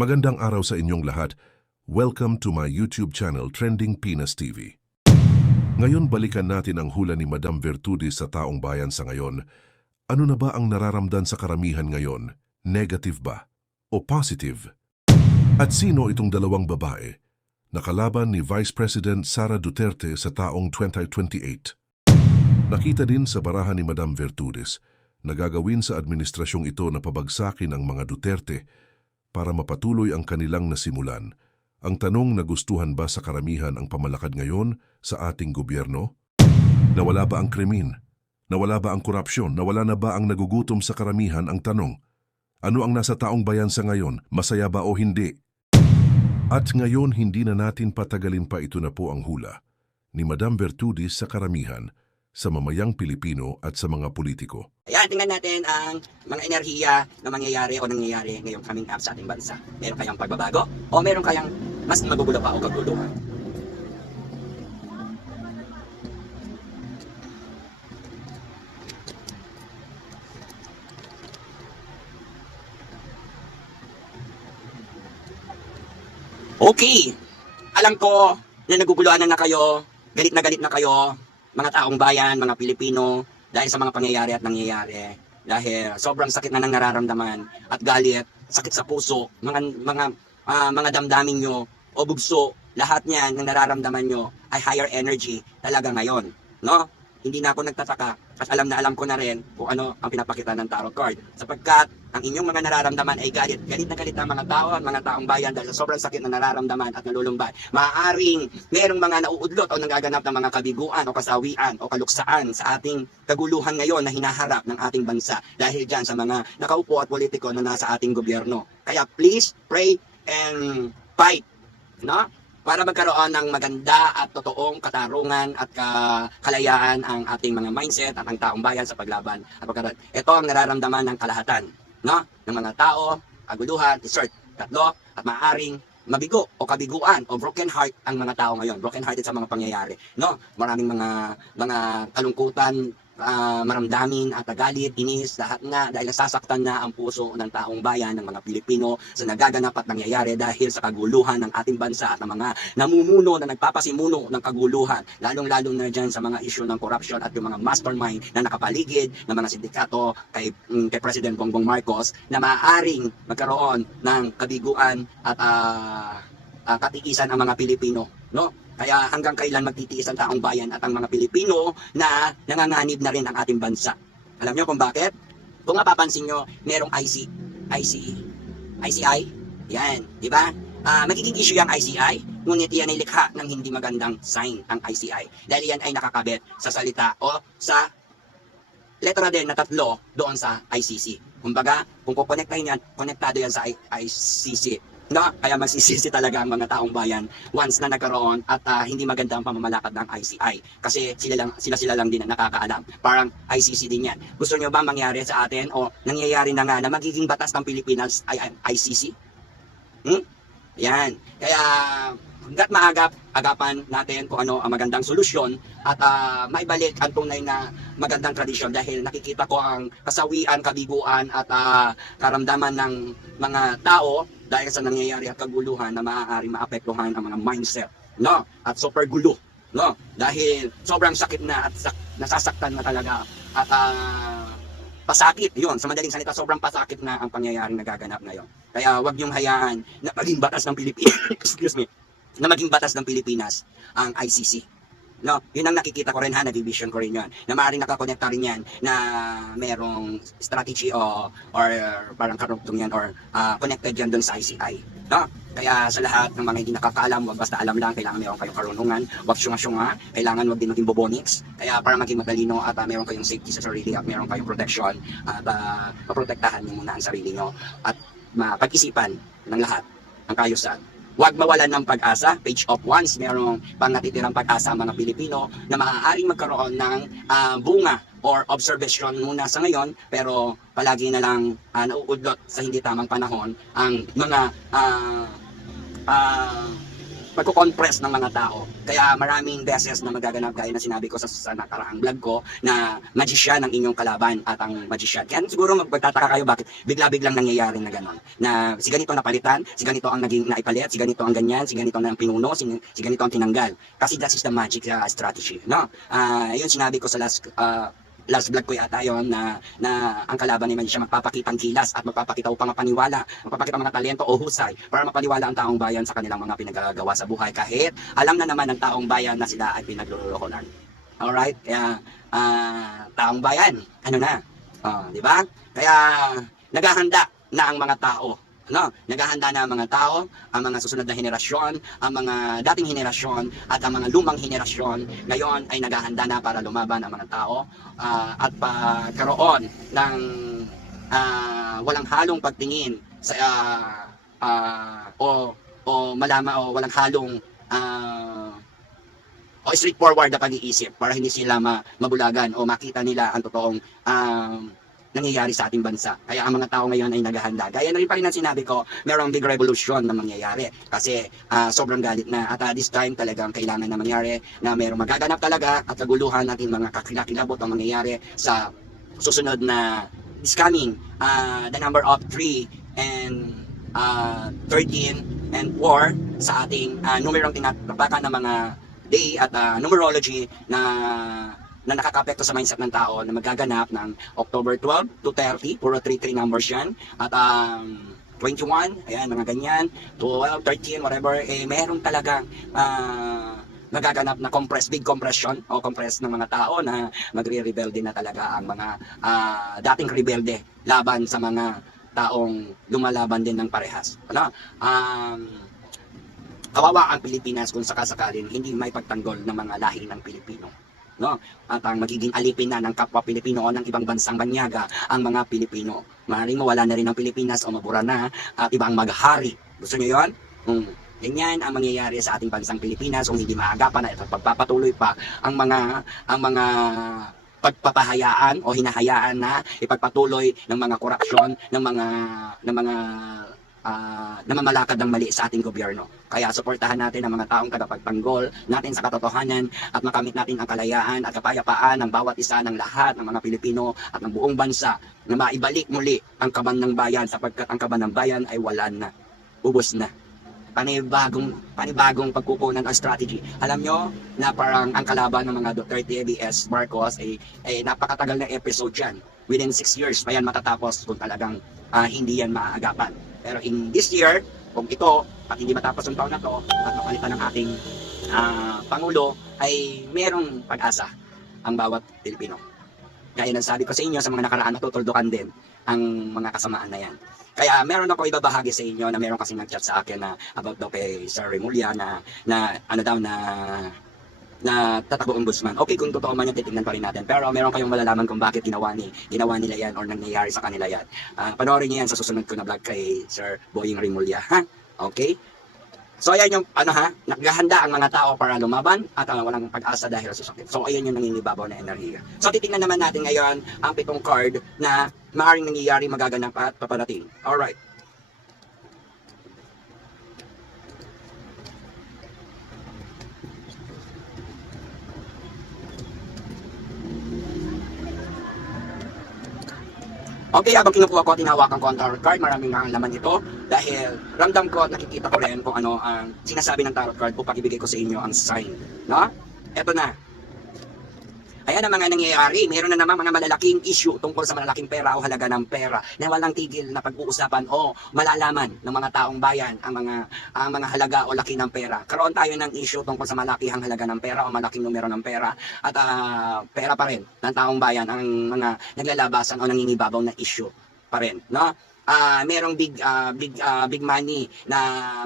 Magandang araw sa inyong lahat. Welcome to my YouTube channel, Trending Pinas TV. Ngayon balikan natin ang hula ni Madam Vertudis sa taong bayan sa ngayon. Ano na ba ang nararamdan sa karamihan ngayon? Negative ba? O positive? At sino itong dalawang babae na kalaban ni Vice President Sara Duterte sa taong 2028? Nakita din sa barahan ni Madam Vertudis na gagawin sa administrasyong ito na pabagsakin ang mga Duterte para mapatuloy ang kanilang nasimulan. Ang tanong, nagustuhan ba sa karamihan ang pamalakad ngayon sa ating gobyerno? Nawala ba ang krimen? Nawala ba ang korupsyon? Nawala na ba ang nagugutom sa karamihan? Ang tanong, ano ang nasa taong bayan sa ngayon? Masaya ba o hindi? At ngayon, hindi na natin patagalin pa, ito na po ang hula ni Madam Vertudis sa karamihan, sa mamayang Pilipino at sa mga politiko. Ayan, tingnan natin ang mga enerhiya na mangyayari o nangyayari ngayong coming up sa ating bansa. Meron kayang pagbabago o meron kayang mas magugulo pa o kaguluhan? Okay, alam ko na naguguluhan na kayo, galit na kayo, mga taong bayan, mga Pilipino, dahil sa mga pangyayari at nangyayari. Dahil sobrang sakit na nang nararamdaman at galit, sakit sa puso, mga damdamin nyo o bugso, lahat niyan ng nararamdaman nyo ay higher energy talaga ngayon. No? Hindi na ako nagtataka at alam ko na rin kung ano ang pinapakita ng tarot card. Sapagkat ang inyong mga nararamdaman ay galit na galit ang mga tao, mga taong bayan dahil sa sobrang sakit na nararamdaman at nalulumbay. Maaaring merong mga nauudlot o nagaganap ng mga kabiguan o kasawian o kaluksaan sa ating kaguluhan ngayon na hinaharap ng ating bansa dahil dyan sa mga nakaupo at politiko na nasa ating gobyerno. Kaya please pray and fight, no? Para magkaroon ng maganda at totoong katarungan at kalayaan ang ating mga mindset at ang taong bayan sa paglaban at pagkaroon. Ito ang nararamdaman ng kalahatan, no? Ng mga tao, kaguluhan, insert, tatlo, at maaaring mabigo o kabiguan o broken heart ang mga tao ngayon. Broken hearted sa mga pangyayari, no? Maraming mga kalungkutan, maramdamin at galit, inis, lahat na dahil nasasaktan na ang puso ng taong bayan ng mga Pilipino sa nagaganap at nangyayari dahil sa kaguluhan ng ating bansa at ng mga namumuno na nagpapasimuno ng kaguluhan, lalong-lalo na dyan sa mga issue ng corruption at yung mga mastermind na nakapaligid ng mga sindikato kay President Bongbong Marcos na maaaring magkaroon ng kabiguan at katikisan ang mga Pilipino, no? Kaya hanggang kailan magtitiis ang taong bayan at ang mga Pilipino na nanganganib na rin ang ating bansa. Alam nyo kung bakit? Kung mapapansin nyo, merong ICI, yan, di ba? Magiging issue yung ICI, ngunit yan ay likha ng hindi magandang sign ang ICI. Dahil yan ay nakakabit sa salita o sa letra din na tatlo doon sa ICC. Kumbaga, kung kukonektahin yan, konektado yan sa ICC. No, kaya magsisisi talaga ang mga taong bayan once na nagkaroon at hindi maganda ang pamamalakad ng ICI kasi sila lang din ang nakakaalam. Parang ICC din yan. Gusto nyo ba mangyari sa atin o nangyayari na nga na magiging batas ng Pilipinas ay ICC? Yan. Kaya hanggat agapan natin kung ano ang magandang solusyon at maibalik ang tunay na magandang tradisyon dahil nakikita ko ang kasawian, kabiguan at karamdaman ng mga tao dahil sa nangyayari at kaguluhan na maaaring maapektuhan ang mga mindset, no? At super gulo, no? Dahil sobrang sakit na at nasasaktan na talaga at pasakit, yun, sa madaling salita, sobrang pasakit na ang pangyayaring nagaganap ngayon. Kaya wag niyong hayaan na maging batas ng Pilipinas, excuse me, na maging batas ng Pilipinas ang ICC. No, yun ang nakikita ko rin ha, na-division ko rin yun. Na maaaring nakakonekta rin yan na merong strategy or parang karugtong yan or connected yan doon sa ICI. No? Kaya sa lahat ng mga hindi nakakaalam, wag basta alam lang, kailangan meron kayong karunungan, wag syunga-syunga, kailangan wag din maging bobonics. Kaya para maging matalino at meron kayong safety sa sarili at meron kayong protection at maprotektahan niyo muna ang sarili niyo at mapag-isipan ng lahat ang kaayusan. Huwag mawalan ng pag-asa, page of wands, merong pang natitirang pag-asa ang mga Pilipino na maaaring magkaroon ng bunga or observation muna sa ngayon, pero palagi na lang nauudlot sa hindi tamang panahon ang mga pagko-compress ng mga tao. Kaya maraming beses na magaganap gaya na sinabi ko sa nakaraang vlog ko na magician ang inyong kalaban at ang magician. Kaya siguro magtataka kayo bakit bigla-biglang nangyayari na gano'n. Na si ganito napalitan, si ganito ang naging naipalit, si ganito ang ganyan, si ganito ang pinuno, si ganito ang tinanggal. Kasi that is the magic strategy. No? Yun sinabi ko sa last vlog ko yata yon na ang kalaban naman siya magpapakitang gilas at magpapakita upang mapaniwala, magpapakita mga talento o husay para mapaniwala ang taong bayan sa kanilang mga pinagagawa sa buhay kahit alam na naman ng taong bayan na sila ay pinagluloko-lokohan. Alright? Kaya taong bayan, ano na? Di ba? Kaya naghahanda na ang mga tao. No, naghahanda na ang mga tao, ang mga susunod na henerasyon, ang mga dating henerasyon at ang mga lumang henerasyon ngayon ay naghahanda na para lumaban ang mga tao at pagkaroon ng walang halong pagtingin sa o malama o walang halong o straightforward na pag-iisip para hindi sila mabulagan o makita nila ang totoong nangyayari sa ating bansa. Kaya ang mga tao ngayon ay naghahanda. Gaya na rin pa rin ang sinabi ko, mayroong big revolution na mangyayari. Kasi sobrang galit na. At this time talagang kailangan na mangyari na mayroong magaganap talaga at kaguluhan natin mga kakilakilabot ang mangyayari sa susunod na is coming. The number of 3 and 13 and 4 sa ating numerong tinatapakan ng mga day at numerology na nakakapekto sa mindset ng tao na magaganap ng October 12 to 30, puro 3-3 numbers yan. At 21, ayan, mga ganyan, 12, 13, whatever, meron talagang magaganap na big compression o compress ng mga tao na magre-rebelde na talaga ang mga dating rebelde laban sa mga taong lumalaban din ng parehas. Ano? Kawawa ang Pilipinas kung sakasakalin hindi may pagtanggol ng mga lahi ng Pilipino. No? At ang magiging alipin na ng kapwa Pilipino o ng ibang bansang banyaga ang mga Pilipino. Maaaring mawala na rin ang Pilipinas o mabura na at ibang maghari. Gusto nyo yun? Ganyan ang mangyayari sa ating bansang Pilipinas kung hindi maagapan at pagpapatuloy pa ang mga pagpapahayaan o hinahayaan na ipagpatuloy ng mga korupsyon ng mga namamalakad ng mali sa ating gobyerno. Kaya suportahan natin ang mga taong tagapagtanggol natin sa katotohanan at makamit natin ang kalayaan at kapayapaan ng bawat isa ng lahat ng mga Pilipino at ng buong bansa na maibalik muli ang kaban ng bayan sapagkat ang kaban ng bayan ay wala na. Ubos na. Panibagong pagkukunan ang strategy. Alam nyo na parang ang kalaban ng mga Duterte, ABS, Marcos ay napakatagal na episode yan. Within 6 years pa yan matatapos kung talagang hindi yan maaagapan. Pero in this year, kung ito at hindi matapos ang taon na to at mapalitan ng ating Pangulo, ay merong pag-asa ang bawat Pilipino. Gaya ng sabi ko sa inyo, sa mga nakaraan natutuldukan din ang mga kasamaan na yan. Kaya meron ako ibabahagi sa inyo na meron kasing nag-chat sa akin na about daw kay Sir Remulla na tatakbo ombudsman. Okay, kung totoo man yan, titignan pa rin natin. Pero meron kayong malalaman kung bakit ginawa nila yan or nangyayari sa kanila yan. Panoorin niyo yan sa susunod ko na vlog kay Sir Boying Remulla. Ha? Okay? So ayan yung naghahanda ang mga tao para lumaban at walang pag-asa dahil sa sakit. So ayan yung nangingibabaw na enerhiya. So titingnan naman natin ngayon ang 7 card na maaaring nangyayari, magaganap at paparating. Alright. Okay, habang kinukuha ko, tinawakan ko ang tarot card, maraming ang laman ito dahil ramdam ko at nakikita ko rin kung ano ang sinasabi ng tarot card upang ibigay ko sa inyo ang sign. No? Eto na. Ayan ang mga nangyayari. Meron na naman mga malalaking issue tungkol sa malalaking pera o halaga ng pera na walang tigil na pag-uusapan o malalaman ng mga taong bayan ang mga halaga o laki ng pera. Karoon tayo ng issue tungkol sa malakihang halaga ng pera o malaking numero ng pera at pera pa rin ng taong bayan ang mga naglalabasan o nangingibabaw na issue pa rin. No? Merong big money na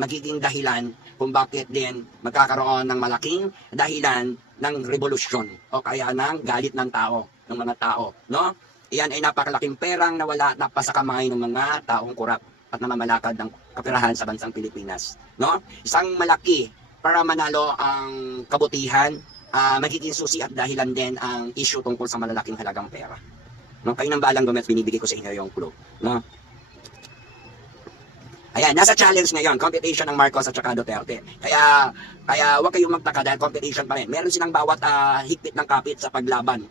magiging dahilan kung bakit din magkakaroon ng malaking dahilan ng revolusyon o kaya ng galit ng tao, ng mga tao, no? Iyan ay napakalaking perang nawala na pa sa kamay ng mga taong kurap at namamalakad ng kapirahan sa bansang Pilipinas, no? Isang malaki para manalo ang kabutihan, magiging susi at dahilan din ang issue tungkol sa malalaking halagang pera. No, kayo nang balang gumit, binibigay ko sa inyo yung clue, no? Ayan, nasa challenge ngayon, competition ng Marcos at saka Duterte. Kaya huwag kayong magtaka dahil competition pa rin. Meron silang bawat higpit ng kapit sa paglaban.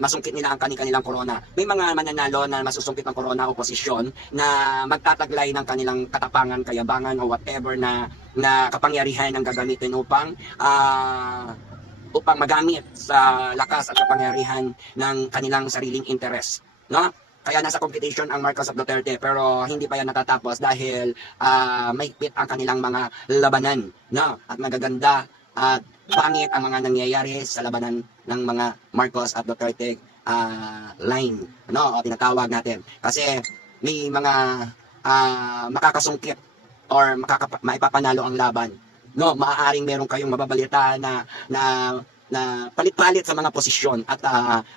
Masungkit nila ang kanilang corona. May mga mananalo na masusungkit ng corona oposisyon na magtataglay ng kanilang katapangan, kayabangan o whatever na kapangyarihan ang gagamitin upang magamit sa lakas at kapangyarihan ng kanilang sariling interes. No? Kaya nasa competition ang Marcos at Duterte pero hindi pa yan natatapos dahil mahigpit ang kanilang mga labanan, no? At magaganda at pangit ang mga nangyayari sa labanan ng mga Marcos at Duterte line, no? O tinatawag natin. Kasi may mga makakasungkit or maipapanalo ang laban. No, maaaring meron kayong mababalita na palit-palit sa mga posisyon at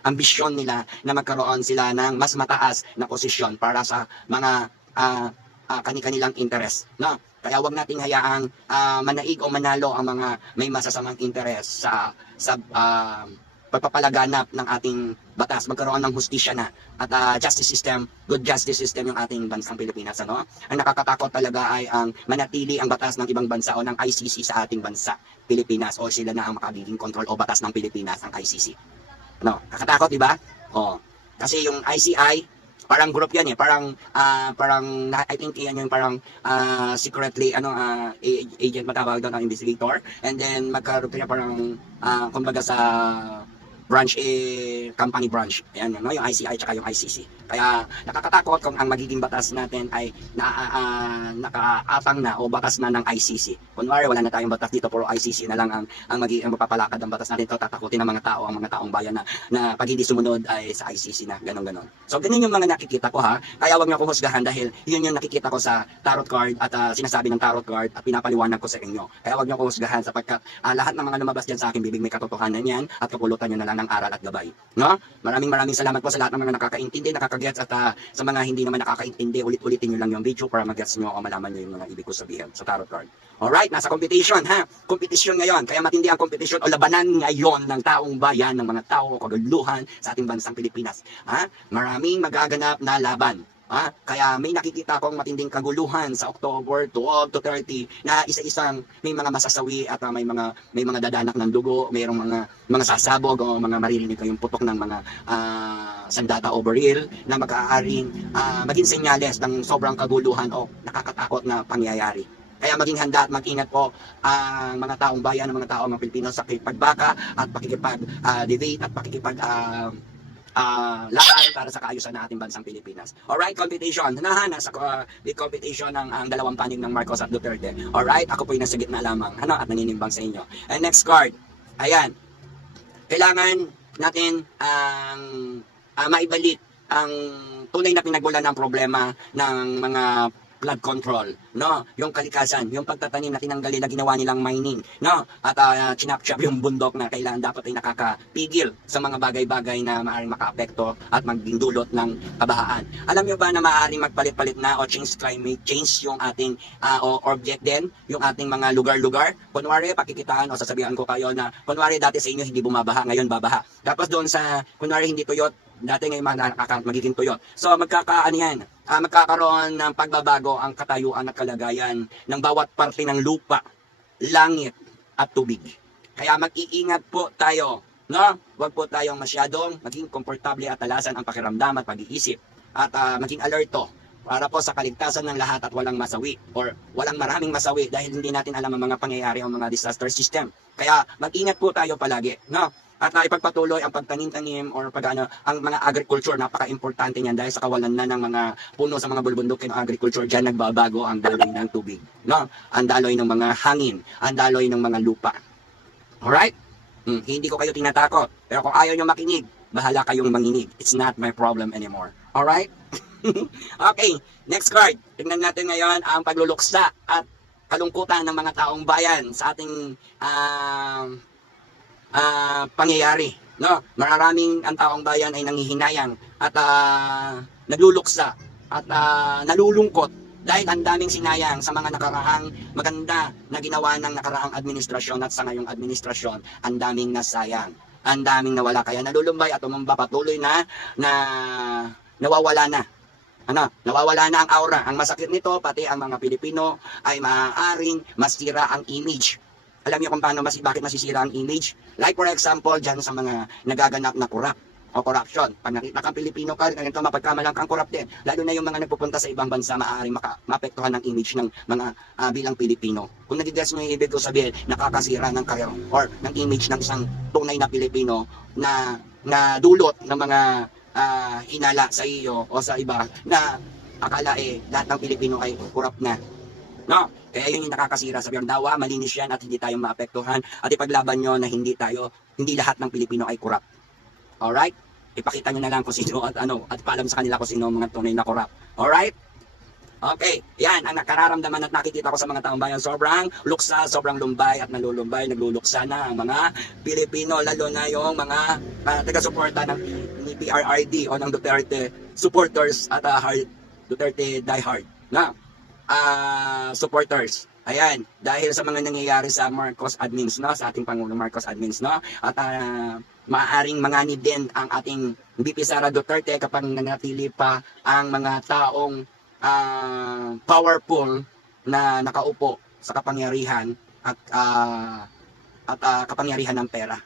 ambisyon nila na magkaroon sila ng mas mataas na posisyon para sa mga kani-kanilang interes, no? Kaya wag nating hayaang manaig o manalo ang mga may masasamang interes sa pagpapalaganap ng ating batas, magkaroon ng hustisya na at justice system, good justice system yung ating bansang Pilipinas, ano? Ang nakakatakot talaga ay ang manatili ang batas ng ibang bansa o ng ICC sa ating bansa, Pilipinas, o sila na ang makagiging control o batas ng Pilipinas, ang ICC. No, nakakatakot, di ba? Oh. Kasi yung ICI, parang group yan eh, parang I think yan yung parang secretly agent matawag doon ang investigator, and then magkaroon kaya parang kumbaga sa branch company branch. Ayan, no? Yung ICI tsaka yung ICC. Kaya nakakatakot kung ang magiging batas natin ay nakaatang na o batas na ng ICC. Kunwari wala na tayong batas dito, puro ICC na lang ang magiging mapapalakad ng batas natin. Ito tatakutin ng mga tao, ang mga taong bayan na pag hindi sumunod ay sa ICC na, ganon. So ganun yung mga nakikita ko, ha. Kaya wag niyo akong husgahan dahil yun yung nakikita ko sa tarot card at sinasabi ng tarot card at pinapaliwanag ko sa inyo. Kaya wag niyo akong husgahan sapagkat lahat ng mga lumabas diyan sa aking bibig may katotohanan yan at kapulutan niyo na lang ng aral at gabay. No? Maraming salamat po sa lahat ng mga nakakaintindi, nakakagets at sa mga hindi naman nakakaintindi, ulit-ulitin nyo lang yung video para mag-gets nyo o malaman nyo yung mga ibig ko sabihin sa tarot card. Alright, nasa competition, ha? Competition ngayon, kaya matindi ang competition o labanan ngayon ng taong bayan, ng mga tao o kaguluhan sa ating bansang Pilipinas. Ha? Maraming magaganap na laban. Kaya may nakikita akong matinding kaguluhan sa October 12 to 30 na isa-isang may mga masasawi at may mga dadanak ng dugo, mayroong mga sasabog o mga maririnig kayong putok ng mga sandata o baril na mag-aaring maging senyales ng sobrang kaguluhan o nakakatakot na pangyayari. Kaya maging handa at mag-ingat po ang mga taong bayan, ang mga taong mga Pilipino sa pagbaka at pakikipag-debate at laban para sa kaayusan ng ating bansang Pilipinas. Alright, competition. Nasa big competition ang dalawang panig ng Marcos at Duterte. Alright, ako po yung nasa gitna lamang at naninimbang sa inyo. And next card, ayan. Kailangan natin maibalik ang tunay na pinagmulan ng problema ng mga flood control, no? Yung kalikasan, yung pagtatanim na tinanggali na ginawa nilang mining, no? At chinap-chap yung bundok na kailangan dapat ay nakakapigil sa mga bagay-bagay na maaaring makaapekto at maging dulot ng kabahaan. Alam niyo ba na maaaring magpalit-palit na o climate change yung ating object din, yung ating mga lugar-lugar? Kunwari, pakikitaan o sasabihan ko kayo na kunwari dati sa inyo hindi bumabaha, ngayon babaha. Tapos doon sa kunwari hindi tuyot, dati ngayon magiging tuyot. So magkakaroon ng pagbabago ang katayuan at kalagayan ng bawat parte ng lupa, langit at tubig. Kaya mag-iingat po tayo, no? Huwag po tayong masyadong maging komportable at talasan ang pakiramdam at pag-iisip at maging alerto para po sa kaligtasan ng lahat at walang masawi or walang maraming masawi dahil hindi natin alam ang mga pangyayari o mga disaster system. Kaya mag-ingat po tayo palagi, no? At ipagpatuloy ang pagtanim-tanim or ang mga agriculture, napaka-importante niyan dahil sa kawalan na ng mga puno sa mga bulbundukin ng agriculture, diyan nagbabago ang daloy ng tubig, no? Ang daloy ng mga hangin, ang daloy ng mga lupa. Alright? Hindi ko kayo tinatakot, pero kung ayaw nyo makinig, bahala kayong manginig. It's not my problem anymore. Alright? Okay, next card. Tingnan natin ngayon ang pagluluksa at kalungkutan ng mga taong bayan sa ating pangyayari, no? Maraming ang taong bayan ay nanghihinayang at nagluluksa at nalulungkot dahil ang daming sinayang sa mga nakaraang maganda na ginawa ng nakaraang administrasyon at sa ngayong administrasyon, ang daming nasayang, ang daming nawala. Kaya nalulumbay at tumamba patuloy na nawawala na nawawala na ang aura. Ang masakit nito, pati ang mga Pilipino ay maaaring masira ang image. Alam niyo kung paano bakit masisira ang image? Like for example, dyan sa mga nagaganap na corrupt o corruption. Pag nakita kang Pilipino ka, ganito mapagkamalang kang corrupt din. Lalo na yung mga nagpupunta sa ibang bansa, maaaring maapektuhan ng image ng mga bilang Pilipino. Kung nagigets mo yung ibig ko sabihin, nakakasira ng career or ng image ng isang tunay na Pilipino na dulot ng mga hinala sa iyo o sa iba na akala lahat ng Pilipino ay corrupt na. No? Kaya yun yung nakakasira sa nawa, malinis yan at hindi tayo maapektuhan at ipaglaban nyo na hindi lahat ng Pilipino ay corrupt. Alright? Ipakita nyo na lang kung sino at paalam sa kanila kung sino mga tunay na corrupt. Alright? Okay, yan ang nakararamdaman at nakikita ko sa mga taong bayan. Sobrang luksa, sobrang lumbay at nagluluksa na ang mga Pilipino, lalo na yung mga taga-suporta ni PRRD o ng Duterte supporters at Duterte diehard na supporters. Ayan, dahil sa mga nangyayari sa Marcos admins, no, sa ating Pangulong Marcos admins, no, at maaaring manganib din ang ating VP Sara Duterte kapag nanatili pa ang mga taong powerful na nakaupo sa kapangyarihan at kapangyarihan ng pera.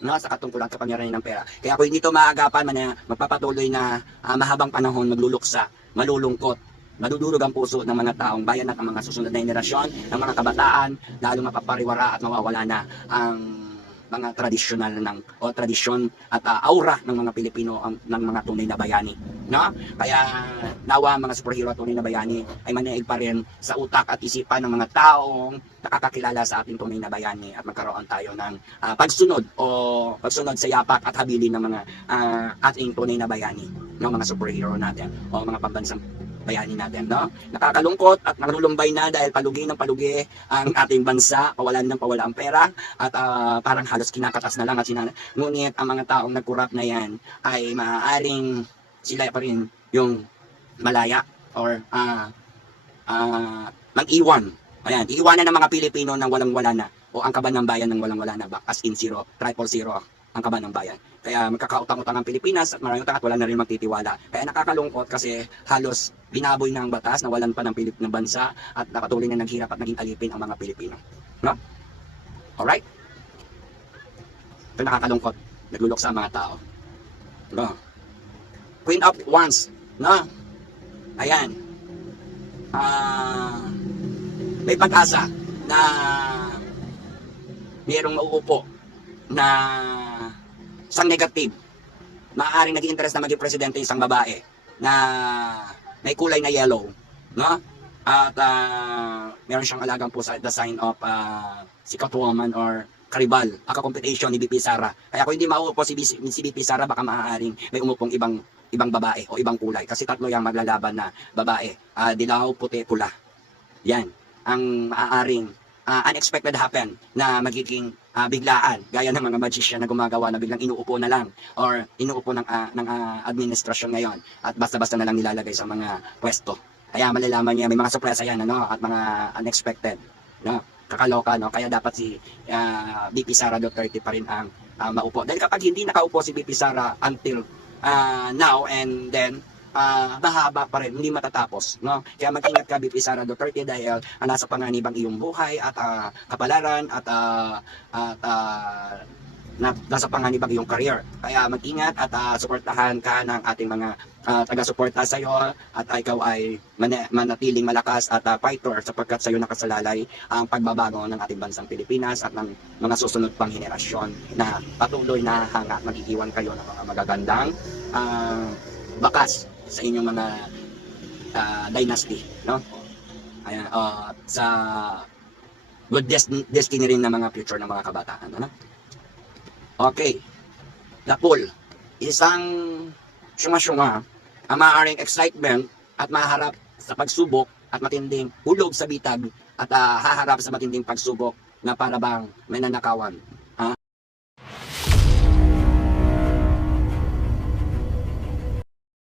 No, sa katungkulan kapangyarihan ng pera. Kaya kung hindi ito maagapan, magpapatuloy na mahabang panahon magluluksa, malulungkot, madudurog ang puso ng mga taong bayan at ang mga susunod na henerasyon, ng mga kabataan, lalo mapapariwara at mawawala na ang mga tradisyon at aura ng mga Pilipino ng mga tunay na bayani. No? Kaya nawa mga superhero at tunay na bayani ay manaig pa rin sa utak at isipan ng mga taong nakakakilala sa ating tunay na bayani at magkaroon tayo ng pagsunod sa yapak at habilin ng mga ating tunay na bayani, ng mga superhero natin o mga pambansang bayani natin, no? Nakakalungkot at nalulumbay na dahil palugi ng palugi ang ating bansa, pawalan ng pawala ang pera at parang halos kinakatas na lang at ngunit ang mga taong nagkurap na yan ay maaaring sila pa rin yung malaya or mag-iwan. Ayan, iiwanan ng mga Pilipino ng walang-wala na o ang kaban ng bayan ng walang-wala na, as in 0, 000 ang kaban ng bayan. Kaya magkakautang-utang ang Pilipinas at maraming utang at wala na rin magtitiwala. Kaya nakakalungkot kasi halos binaboy na ang batas, nawalan pa ng bansa at napatuloy na naghirap at naging alipin ang mga Pilipino. No? Alright? Ito nakakalungkot. Naglulok sa mga tao. No? Queen of Wands. No? Ayan. May pag-asa na mayroong mauupo na isang negative. Maaaring naging interest na maging presidente isang babae na may kulay na yellow, no? At meron siyang alagang pusa, the sign of sikat woman or karibal, competition ni BP Sara. Kaya kung hindi mauupo si BP Sara, baka maaaring may umupong ibang babae o ibang kulay. Kasi tatlo yung maglalaban na babae. Dilaw, puti, pula. Yan ang maaaring unexpected happen na magiging biglaan, gaya ng mga magician na gumagawa na biglang inuupo na lang or inuupo ng administrasyon ngayon at basta-basta na lang nilalagay sa mga pwesto. Kaya malalaman niya may mga sorpresa yan, at mga unexpected, no? Kakaloka, no? Kaya dapat si BP Sara Duterte pa rin ang maupo. Dahil kapag hindi nakaupo si BP Sara until now and then, mahaba pa rin, hindi matatapos, no? Kaya mag-ingat ka, BP Sara Duterte, dahil nasa panganib ang iyong buhay at kapalaran at nasa panganib ang iyong career. Kaya mag-ingat at suportahan ka ng ating mga taga-suporta sa iyo at ikaw ay manatiling malakas at fighter sapagkat sa iyo nakasalalay ang pagbabago ng ating bansang Pilipinas at ng mga susunod pang henerasyon na patuloy na hanga magiiwan kayo ng mga magagandang bakas sa inyong mga dynasty, no? Ayan, sa good destiny rin ng mga future ng mga kabataan, ano? Okay. The pool. Isang syunga-syunga ang maaaring excitement at maharap sa pagsubok at matinding hulog sa bitag at haharap sa matinding pagsubok na para bang may nanakawan.